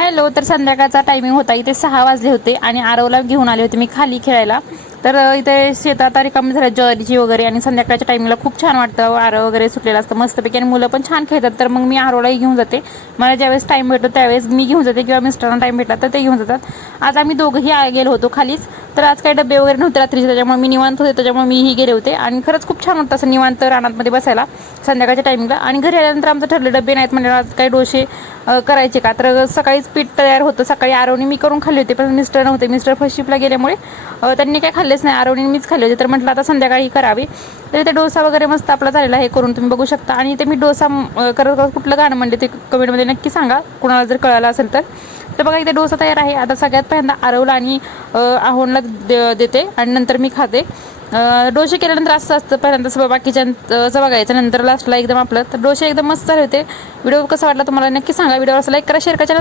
Hello. तर संध्याकाळचा timing होता, इथे 6 वाजले होते आणि आरवला घेऊन आले होते मी खाली खेळायला. तर इथे शेतात रिकामी झालं ज्वारीची वगैरे, आणि संध्याकाळच्या टायमिंगला खूप छान वाटतं, वारं वगैरे सुटलेलं असतं मस्तपैकी आणि मुलं पण छान खेळतात. तर मग मी आरवलाही घेऊन जाते. मला ज्यावेळेस टाईम भेटतो त्यावेळेस मी घेऊन जाते, किंवा मिस्टरांना टाईम भेटला तर ते घेऊन जातात. आज आम्ही दोघंही गेलो होतो खालीच. तर आज काही डबे वगैरे नव्हते रात्रीचे, त्याच्यामुळे मी निवांत होते, त्याच्यामुळे मीही गेले होते. आणि खरंच खूप छान वाटतं असं निवांत रानातमध्ये बसायला संध्याकाळच्या टायमिंगला. आणि घरी आल्यानंतर आमचं ठरलं डबे नाहीत म्हणजे आज काही डोसे करायचे का. तर सकाळीच पीठ तयार होतं, सकाळी आरवणी मी करून खाल्ली होती, पण मिस्टर नव्हते, मिस्टर फर्स्ट शिफ्टला गेल्यामुळे त्यांनी काही खाल्लेच नाही, आरवणी मीच खाल्ले होते. तर म्हटलं आता संध्याकाळी करावी. तर इथे डोसा वगैरे मस्त आपला झालेला आहे करून, तुम्ही बघू शकता. आणि ते मी डोसा करत करत कुठलं गाणं म्हणले ते कमेंटमध्ये नक्की सांगा, कुणाला जर कळालं असेल तर. तर बघा इथे डोसा तयार आहे. आता सगळ्यात पहिल्यांदा आरवला आणि आहोनला देते आणि नंतर मी खाते. डोसे केल्यानंतर असं असतं, पहिल्यांदा सगळं बाकीच्यांचं बघायचं, नंतर लास्टला एकदम आपलं. तर डोसे एकदम मस्त झाले होते. व्हिडिओ कसा वाटला तुम्हाला नक्की सांगा. व्हिडिओवर लाईक करा, शेअर करा.